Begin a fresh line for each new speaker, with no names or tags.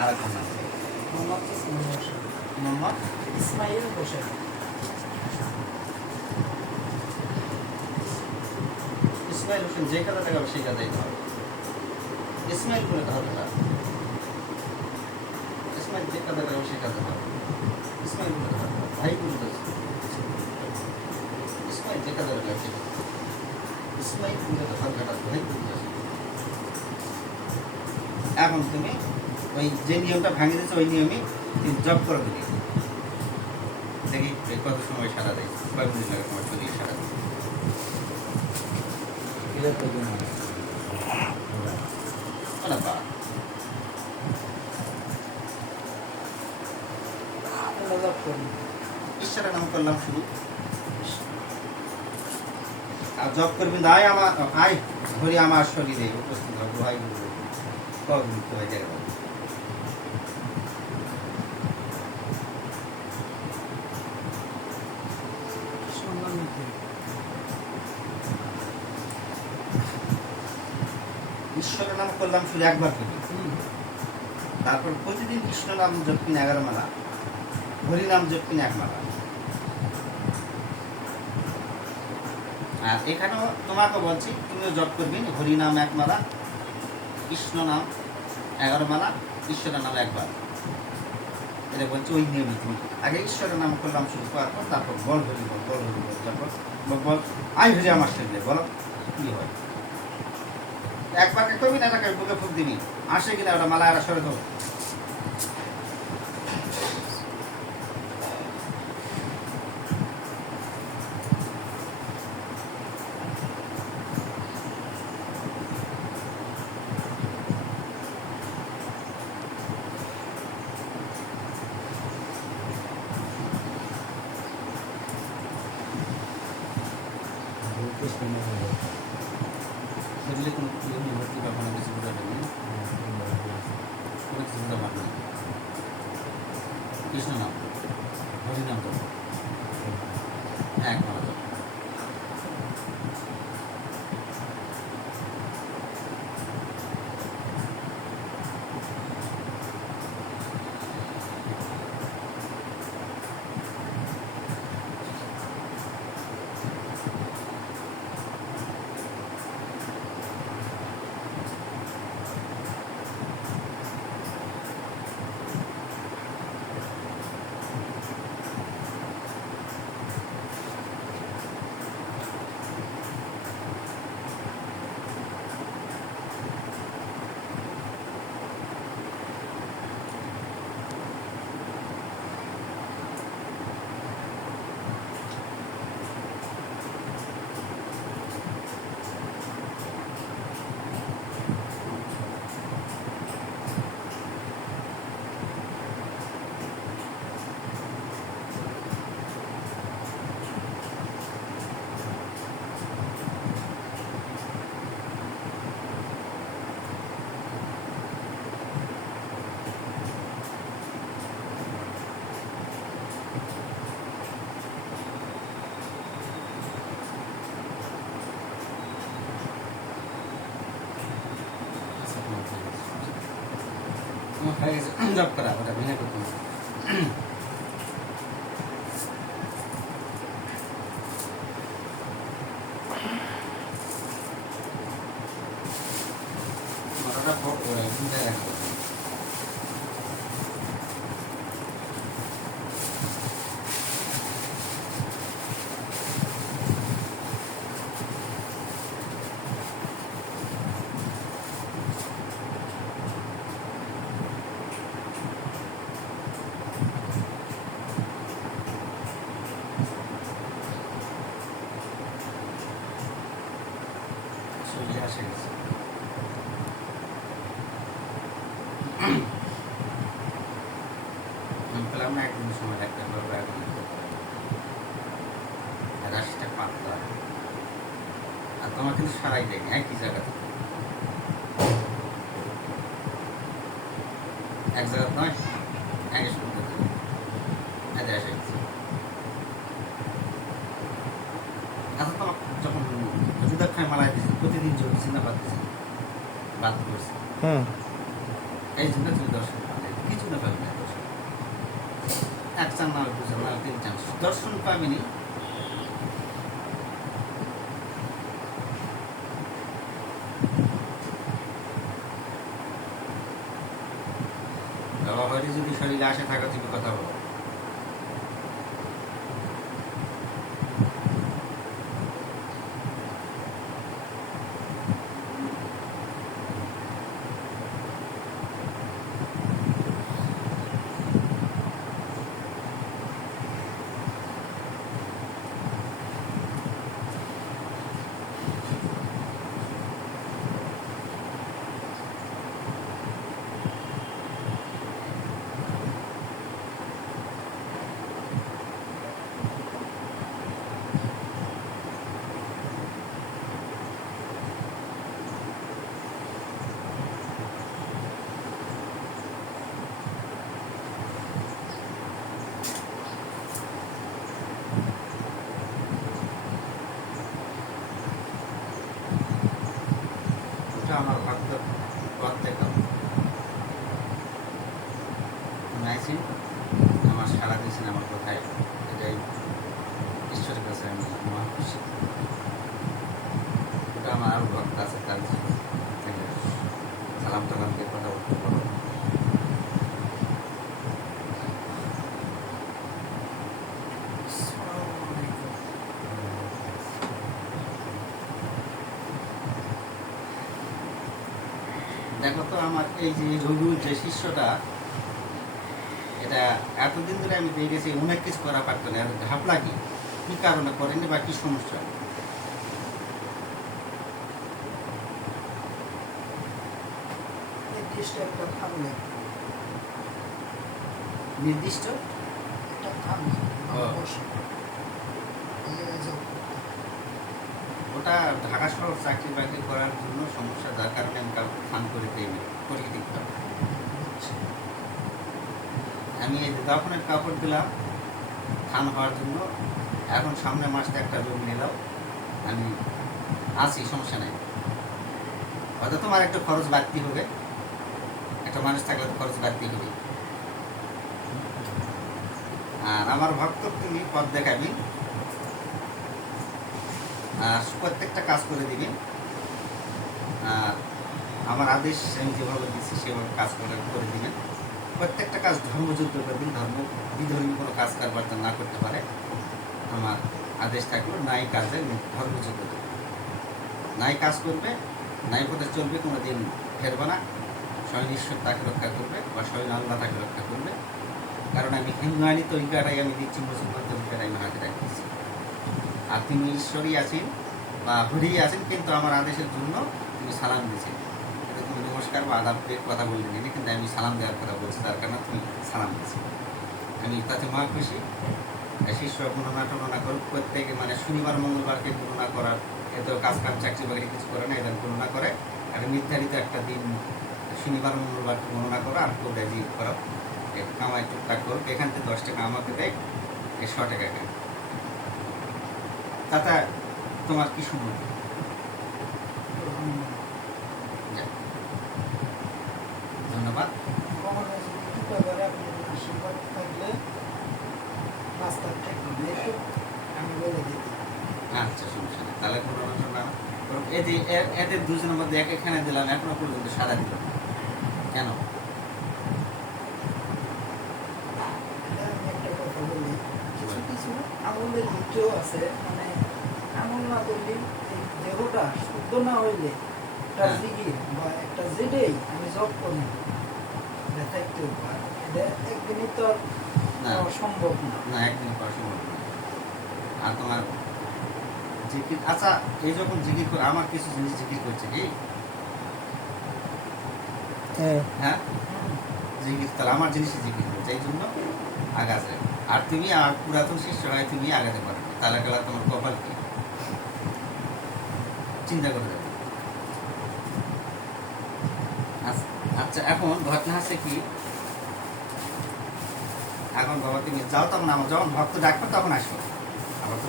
আর একটা নাম
মোহাম্মদ? ইসমাইল হোসেন। ইসমাইল হোসেন
যে কাজে টাকা সেই কাজেই হবে। ইসমাইল করে তো হবে না। ইসমাইল যে কাজে টাকা সেই কাজে হবে ইসমাইল করে ভাই করে ইসমাইল যে কাজে টাকা সেই ইসমাইল করে ভাই করে এখন তুমি ওই যে নিয়মটা ভাঙে দিয়েছ ওই নিয়মে জব করে দিলি দেখি কত সময় সারা দেয়। কয় মিনিট লাগে তোমার শরীর সারা দেয়। ঈশ্বরের নাম করলাম শুরু। আর জব করবি দায় আমার আয় ধরি আমার শরীরে। উপস্থিত হব ভাই তো হয়ে যাবে? ঈশ্বরের নাম করলাম শুধু একবার করি। তারপর প্রতিদিন কৃষ্ণ নাম জপিন এগারো মালা, হরি নাম জপিন এক মালা। আর এখানেও তোমাকে বলছি, তুমিও জপ করবি। হরি নাম এক মালা, কৃষ্ণ নাম এগারো মালা, ঈশ্বরের নাম একবার। এটা বলছি ওই নিয়মে তুমি। আগে ঈশ্বরের নাম করলাম শুরু করার পর তারপর বল হরি বল বল হরি বল, তারপর বল- আই হরি আমার শরীরে বলো, কি হয়? একবারকে কবি না তাকে বুকে ফুক দিবি। আসে কিনা ওটা মালা এরা সরে দেবো
কৃষ্ণ নাম
বুঝলে কোনো নেই ভর্তি বা কোনো কিছু বোঝাতে নেই কোনো কিছু বোঝা কৃষ্ণ নাম হরি নাম তো এক মালা তো গেছে জব করা ওটা ভিন্ন করতে হবে। মাথাটা ভ- ওই ভিজে রাখতে হবে। শরীরে আসে গেছে আমি পেলাম না একদিন সময় রাখতে পারব একদিন পাতলা আর তোমার কিন্তু সারাই দেয়নি একই জায়গা থেকে? এক জায়গা নয় এদের গেছে। আচ্ছা তোমার যখন রুদাক্ষায় মালায় দিয়েছি প্রতিদিন চিন্তা বাদ দিয়েছি বাদ করছি এই জন্য তুমি দর্শন কিছু না পাবি না দর্শন। এক চান না দুজন না তিন চান দর্শন পাবিনি যদি শরীরে আসে থাকা তুমি কথা বলো ওটা আমার ভক্ত প্রত্যেক শুনাইছি আমার সারা দিয়েছেন আমার কথায় এটাই ঈশ্বরের কাছে আমি মহা খুশি। ওটা আমার আরও ভক্ত আছে, তার সালাম টালাম দিয়ে কথা বলতে পারব
আসসালামু আলাইকুম।
দেখো তো আমার এই যে রঘুর যে শিষ্যটা এটা এতদিন ধরে আমি দিয়ে গেছি অনেক কিছু করা পারতো না। ঘাপলা কি কি কারণে করেনি বা কি সমস্যা?
নির্দিষ্ট একটা থামলে
নির্দিষ্ট?
একটা থামলে
হ্যাঁ।
বসে এই জায়গায় যোগ করতে।
ওটা ঢাকা শহর চাকরি বাকরি করার জন্য সমস্যা যার কারণে আমি কাউকে ফান করে দিইনি পরিচিত
বুঝছি।
আমি দফনের কাপড় দিলাম থান হওয়ার জন্য। এখন সামনে মাসে একটা রুম নিলাম আমি আছি, সমস্যা নেই। হয়তো তোমার একটা খরচ বাড়তি হবে, একটা মানুষ থাকলে তো খরচ বাড়তি হবে। আর আমার ভক্ত তুমি পথ দেখাবি। প্রত্যেকটা কাজ করে দিবি। আর আমার আদেশ আমি যেভাবে দিচ্ছি, সেভাবে কাজ করে করে দিবেন প্রত্যেকটা কাজ ধর্মযুদ্ধ করবেন ধর্ম বিধর্মী কোনো কাজ কারবার না করতে পারে। আমার আদেশ থাকল, নাই কাজে ধর্মযুদ্ধ করবে। নাই কাজ করবে, নাই পথে চলবে কোনো দিন ফেরবে না। স্বয়ং ঈশ্বর তাকে রক্ষা করবে বা স্বয়ং আল্লাহ তাকে রক্ষা করবে। কারণ আমি হিন্দু আইনি তরিকাটাই আমি দিচ্ছি, মুসলমান তরিকাটাই আমি হাতে রাখতেছি। তিনি ঈশ্বরই আছেন বা হরিই আছেন, কিন্তু আমার আদেশের জন্য তুমি সালাম দিয়েছেন। তুমি নমস্কার বা আদাবের কথা বললেন না কিন্তু আমি সালাম দেওয়ার কথা বলছি, তার কারণে তুমি সালাম দিয়েছি আমি তাতে মহা খুশি। শিষ্য গণনা করুক, প্রত্যেকে মানে শনিবার, মঙ্গলবারকে গণনা করার এত কাজ কাম চাকরি বাকরি কিছু করে না, এদের গণনা করে। আর নির্ধারিত একটা দিন শনিবার, মঙ্গলবারকে গণনা করো, আর কোথায় জি করো। কামাই টুকটাক করুক, এখান থেকে দশ টাকা আমাকে দেয় একশো টাকা তাতে তোমার কি সম্মতি
ধন্যবাদ।
আচ্ছা সমস্যা নেই। তাহলে কোনো না। এদের দুজনের মধ্যে এক এখানে দিলাম এখনও পর্যন্ত সাদা দিল কেন?
কিছু কিছু আঙুলের আছে মানে না করলে দেহটা শুদ্ধ না হইলে একটা
হ্যাঁ।
জিগির বা একটা জেডেই আমি জব করি। এটা থাকতে এটা একদিনই তো
না।
সম্ভব না।
না একদিন করা সম্ভব না। আর তোমার জিকির আচ্ছা এই যখন জিকির করে আমার কিছু জিনিস জিকির করছে কি? হ্যাঁ।
হুম।
জিকির তাহলে আমার জিনিসই জিকির করছে এই জন্য আগাছে আর তুমি আর পুরাতন শিষ্য হয় তুমি আগাতে পারবে তাহলে গেলা তোমার কপাল কি? চিন্তা করা যাবে আচ্ছা- এখন ঘটনা আছে কি? এখন বাবা তুমি যাও তখন, আমার যখন ভক্ত ডাকবে তখন আসব। আবার তো